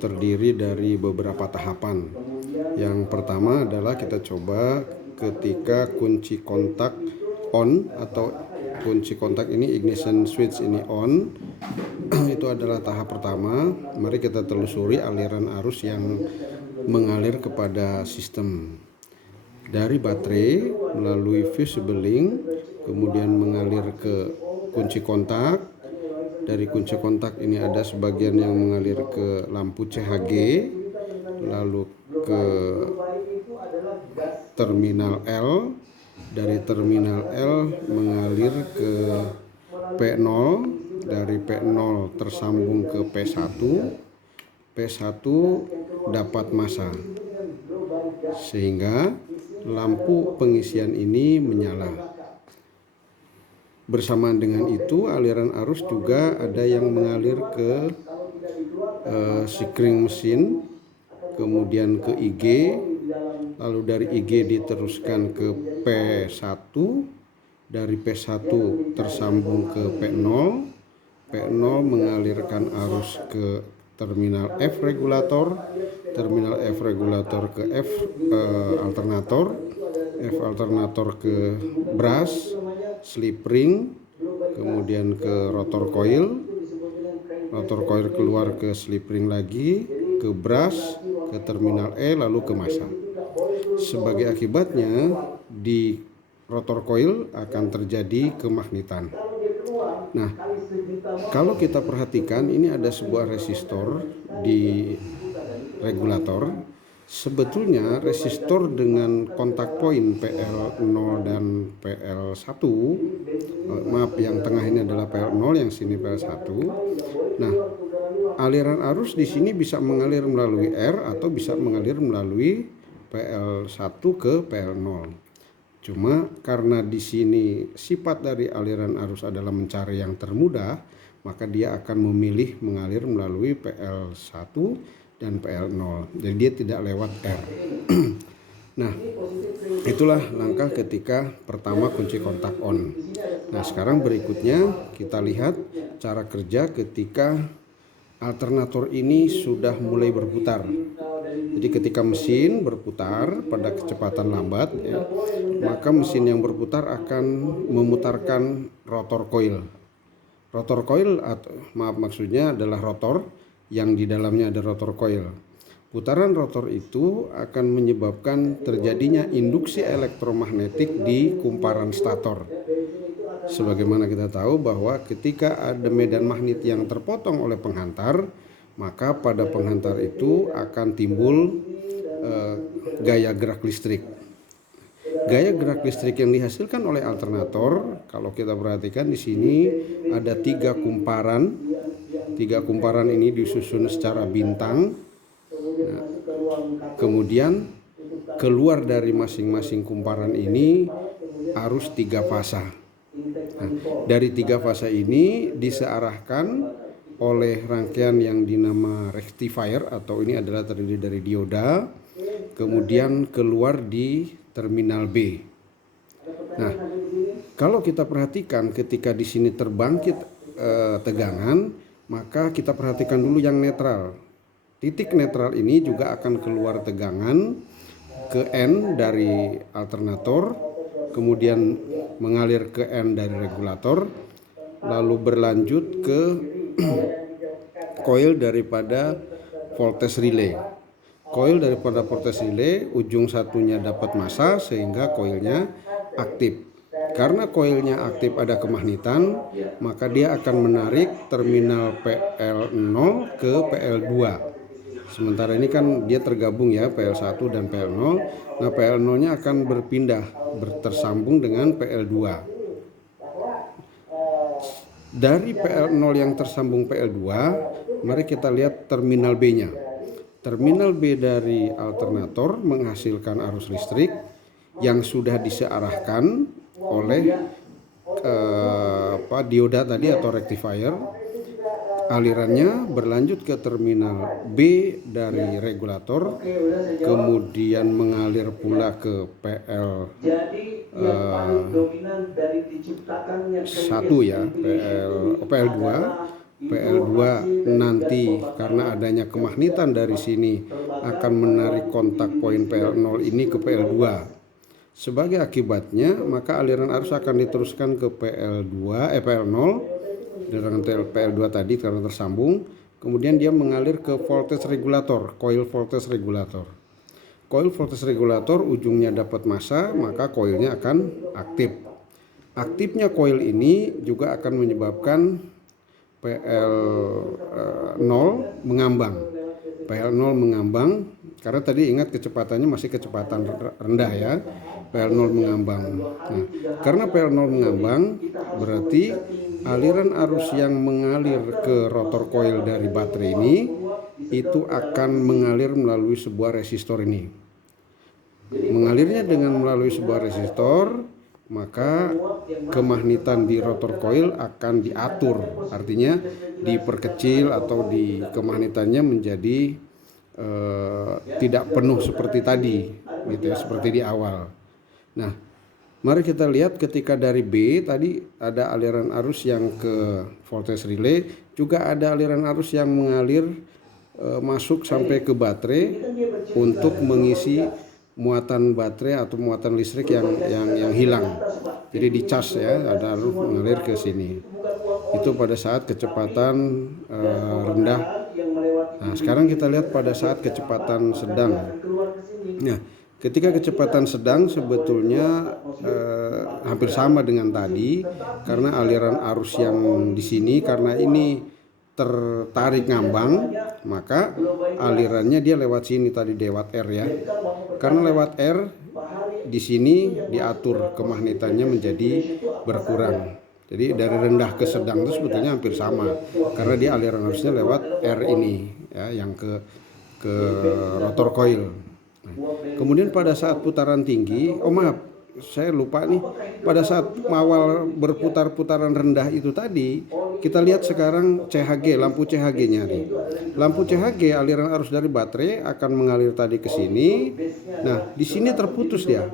terdiri dari beberapa tahapan. Yang pertama adalah kita coba ketika kunci kontak on atau kunci kontak ini ignition switch ini on, itu adalah tahap pertama. Mari kita telusuri aliran arus yang mengalir kepada sistem dari baterai melalui fusible link, kemudian mengalir ke kunci kontak. Dari kunci kontak ini ada sebagian yang mengalir ke lampu CHG, lalu ke terminal L. Dari terminal L mengalir ke P0, dari P0 tersambung ke P1. P1 dapat massa, sehingga lampu pengisian ini menyala. Bersamaan dengan itu, aliran arus juga ada yang mengalir ke sikring mesin, kemudian ke IG, lalu dari IG diteruskan ke P1, dari P1 tersambung ke P0, P0 mengalirkan arus ke terminal F regulator, terminal F regulator ke F alternator, F alternator ke brush, slip ring, kemudian ke rotor coil keluar ke slip ring lagi, ke brush, ke terminal E, lalu ke massa. Sebagai akibatnya di rotor coil akan terjadi kemagnetan. Nah, kalau kita perhatikan ini ada sebuah resistor di regulator. Sebetulnya resistor dengan kontak poin PL0 dan PL1, maaf yang tengah ini adalah PL0, yang sini PL1. Nah, aliran arus di sini bisa mengalir melalui R atau bisa mengalir melalui PL1 ke PL0. Cuma karena di sini sifat dari aliran arus adalah mencari yang termudah, maka dia akan memilih mengalir melalui PL1 dan PL0. Jadi dia tidak lewat R. Nah, itulah langkah ketika pertama kunci kontak on. Nah, sekarang berikutnya kita lihat cara kerja ketika alternator ini sudah mulai berputar. Jadi ketika mesin berputar pada kecepatan lambat, ya, maka mesin yang berputar akan memutarkan rotor coil. Rotor coil maksudnya adalah rotor yang di dalamnya ada rotor coil. Putaran rotor itu akan menyebabkan terjadinya induksi elektromagnetik di kumparan stator. Sebagaimana kita tahu bahwa ketika ada medan magnet yang terpotong oleh penghantar, maka pada penghantar itu akan timbul gaya gerak listrik. Gaya gerak listrik yang dihasilkan oleh alternator, kalau kita perhatikan di sini ada 3 kumparan. 3 kumparan ini disusun secara bintang. Nah, kemudian keluar dari masing-masing kumparan ini arus 3 fasa. Nah, dari 3 fasa ini disearahkan oleh rangkaian yang dinama rectifier, atau ini adalah terdiri dari dioda, kemudian keluar di terminal B. Nah, kalau kita perhatikan ketika di sini terbangkit tegangan, maka kita perhatikan dulu yang netral. Titik netral ini juga akan keluar tegangan ke N dari alternator, kemudian mengalir ke N dari regulator, lalu berlanjut ke coil daripada voltage relay. Coil daripada voltage relay, ujung satunya dapat massa sehingga coilnya aktif. Karena coilnya aktif ada kemagnetan, maka dia akan menarik terminal PL0 ke PL2. Sementara ini kan dia tergabung ya, PL1 dan PL0. Nah, PL0-nya akan berpindah, tersambung dengan PL2. Dari PL0 yang tersambung PL2, mari kita lihat terminal B-nya. Terminal B dari alternator menghasilkan arus listrik yang sudah disearahkan oleh dioda tadi atau rectifier. Alirannya berlanjut ke terminal B dari regulator, kemudian mengalir pula ke PL 1 ya, PL2, PL2 nanti karena adanya kemagnetan dari sini akan menarik kontak poin PL0 ini ke PL2. Sebagai akibatnya, maka aliran arus akan diteruskan ke PL0 dengan PL2 tadi karena tersambung. Kemudian dia mengalir ke voltage regulator, coil voltage regulator. Coil voltage regulator ujungnya dapat massa, maka coilnya akan aktif. Aktifnya coil ini juga akan menyebabkan PL0 mengambang. PL0 mengambang karena tadi ingat kecepatannya masih kecepatan rendah ya. PL0 mengambang. Nah, karena PL0 mengambang berarti aliran arus yang mengalir ke rotor coil dari baterai ini itu akan mengalir melalui sebuah resistor ini. Mengalirnya dengan melalui sebuah resistor, maka kemagnetan di rotor coil akan diatur, artinya diperkecil atau di kemagnetannya menjadi tidak penuh seperti tadi, gitu ya, seperti di awal. Nah, mari kita lihat ketika dari B tadi ada aliran arus yang ke voltage relay, juga ada aliran arus yang mengalir masuk sampai ke baterai untuk mengisi muatan baterai atau muatan listrik yang hilang. Jadi di cas ya, ada arus mengalir ke sini. Itu pada saat kecepatan rendah. Nah, sekarang kita lihat pada saat kecepatan sedang. Nah, ketika kecepatan sedang sebetulnya hampir sama dengan tadi karena aliran arus yang di sini karena ini tertarik ngambang, maka alirannya dia lewat sini tadi lewat R ya. Karena lewat R di sini diatur kemagnetannya menjadi berkurang. Jadi dari rendah ke sedang itu sebetulnya hampir sama karena dia aliran arusnya lewat R ini ya yang ke rotor coil. Nah, kemudian pada saat putaran tinggi, saya lupa nih, pada saat awal berputar-putaran rendah itu tadi, kita lihat sekarang CHG, lampu CHG-nya nih. Lampu CHG aliran arus dari baterai akan mengalir tadi ke sini. Nah, di sini terputus dia.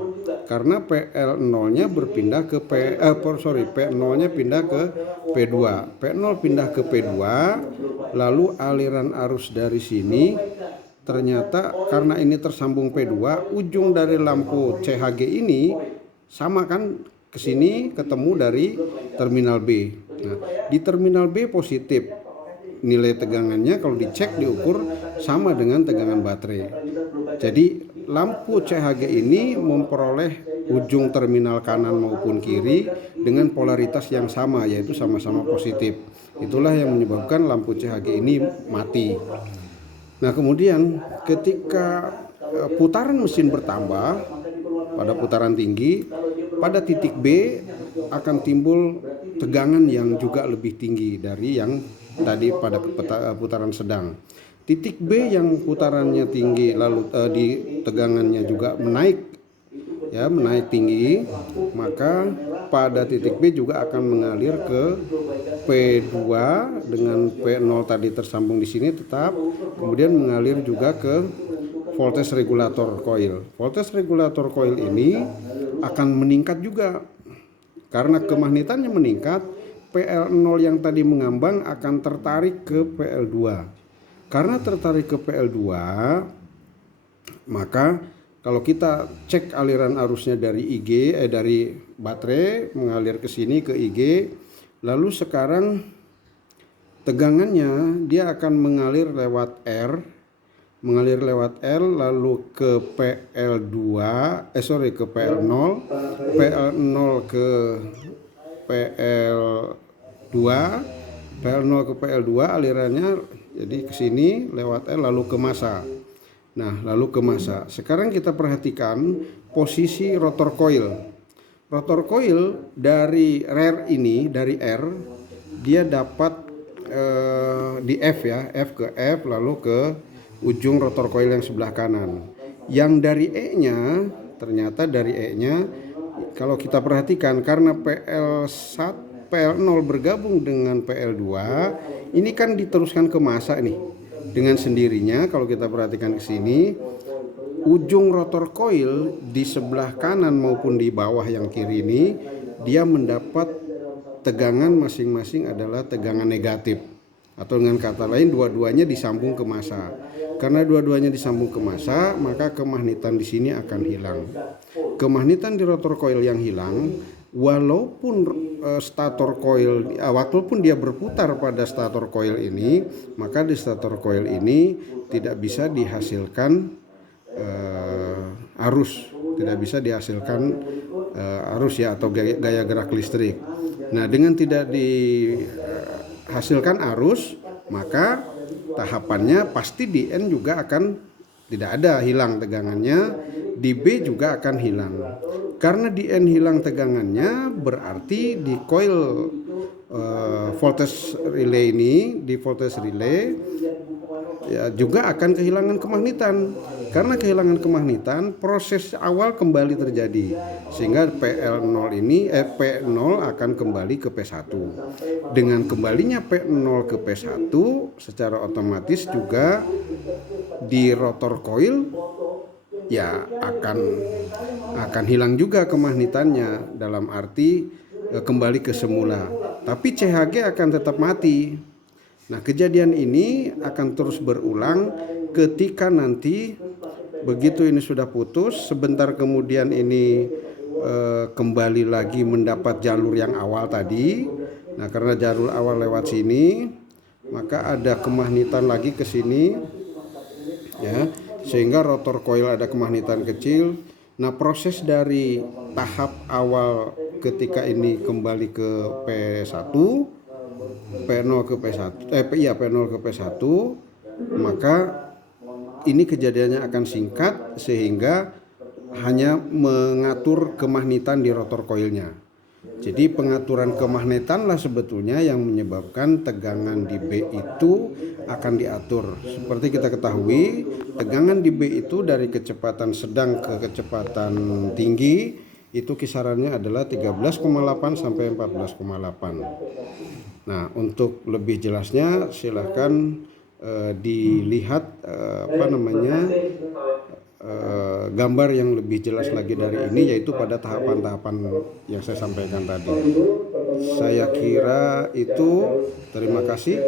Karena PL0-nya berpindah ke P0-nya pindah ke P2. P0 pindah ke P2, lalu aliran arus dari sini ternyata karena ini tersambung P2, ujung dari lampu CHG ini sama kan ke sini ketemu dari terminal B. Nah, di terminal B positif. Nilai tegangannya kalau dicek diukur sama dengan tegangan baterai. Jadi lampu CHG ini memperoleh ujung terminal kanan maupun kiri dengan polaritas yang sama, yaitu sama-sama positif. Itulah yang menyebabkan lampu CHG ini mati. Nah, kemudian ketika putaran mesin bertambah pada putaran tinggi, pada titik B akan timbul tegangan yang juga lebih tinggi dari yang tadi pada putaran sedang. Titik B yang putarannya tinggi lalu di tegangannya juga menaik tinggi, maka pada titik B juga akan mengalir ke P2 dengan P0 tadi tersambung di sini tetap, kemudian mengalir juga ke voltage regulator coil. Voltage regulator coil ini akan meningkat juga karena kemagnetannya meningkat. PL0 yang tadi mengambang akan tertarik ke PL2. Karena tertarik ke PL2, maka kalau kita cek aliran arusnya dari dari baterai mengalir ke sini ke IG, lalu sekarang tegangannya dia akan mengalir lewat R, lalu ke PL2, ke PL0, PL0 ke PL2, PL0 ke PL2 alirannya jadi ke sini lewat R lalu ke massa. Nah, lalu ke massa. Sekarang kita perhatikan posisi rotor coil. Rotor coil dari R ini, dari R, dia dapat di F ya, F ke F lalu ke ujung rotor coil yang sebelah kanan. Yang dari E-nya, ternyata dari E-nya kalau kita perhatikan karena PL0 bergabung dengan PL2, ini kan diteruskan ke massa nih. Dengan sendirinya kalau kita perhatikan ke sini, ujung rotor coil di sebelah kanan maupun di bawah yang kiri ini dia mendapat tegangan masing-masing adalah tegangan negatif. Atau dengan kata lain, dua-duanya disambung ke massa. Karena dua-duanya disambung ke massa, maka kemagnetan di sini akan hilang. Kemagnetan di rotor coil yang hilang, walaupun stator coil, walaupun dia berputar pada stator coil ini, maka di stator coil ini tidak bisa dihasilkan arus, tidak bisa dihasilkan arus ya, atau gaya gerak listrik. Nah, dengan tidak dihasilkan arus, maka tahapannya pasti di N juga akan tidak ada, hilang tegangannya, di B juga akan hilang. Karena di N hilang tegangannya, berarti di coil voltage relay ini, di voltage relay ya juga akan kehilangan kemagnetan. Karena kehilangan kemagnetan, proses awal kembali terjadi, sehingga P0 akan kembali ke P1. Dengan kembalinya P0 ke P1, secara otomatis juga di rotor coil ya akan hilang juga kemagnetannya, dalam arti kembali ke semula. Tapi CHG akan tetap mati. Nah, kejadian ini akan terus berulang ketika nanti begitu ini sudah putus, sebentar kemudian ini kembali lagi mendapat jalur yang awal tadi. Nah, karena jalur awal lewat sini, maka ada kemagnetan lagi ke sini, ya, sehingga rotor coil ada kemagnetan kecil. Nah, proses dari tahap awal ketika ini kembali ke P1, P0 ke P1, maka ini kejadiannya akan singkat, sehingga hanya mengatur kemagnetan di rotor coilnya. Jadi pengaturan kemagnetanlah sebetulnya yang menyebabkan tegangan di B itu akan diatur. Seperti kita ketahui, tegangan di B itu dari kecepatan sedang ke kecepatan tinggi itu kisarannya adalah 13,8 sampai 14,8. Nah, untuk lebih jelasnya silahkan dilihat gambar yang lebih jelas lagi dari ini, yaitu pada tahapan-tahapan yang saya sampaikan tadi. Saya kira itu. Terima kasih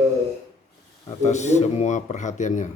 atas semua perhatiannya.